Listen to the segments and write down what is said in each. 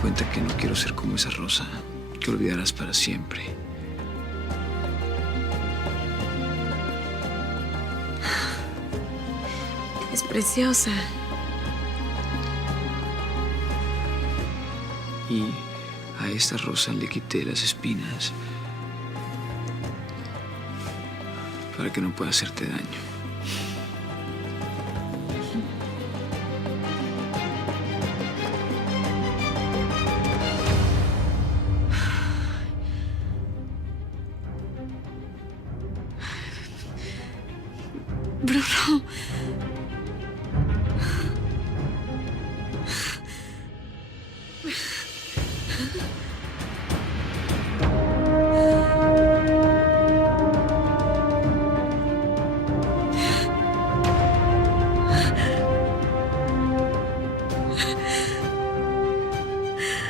cuenta que no quiero ser como esa rosa que olvidarás para siempre. Es preciosa. Y a esta rosa le quité las espinas para que no pueda hacerte daño. Bruno.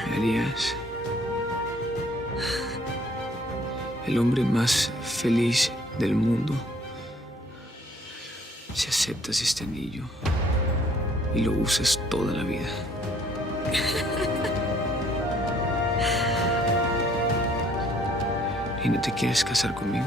¿Me harías el hombre más feliz del mundo si aceptas este anillo y lo usas toda la vida? ¿Y no te quieres casar conmigo?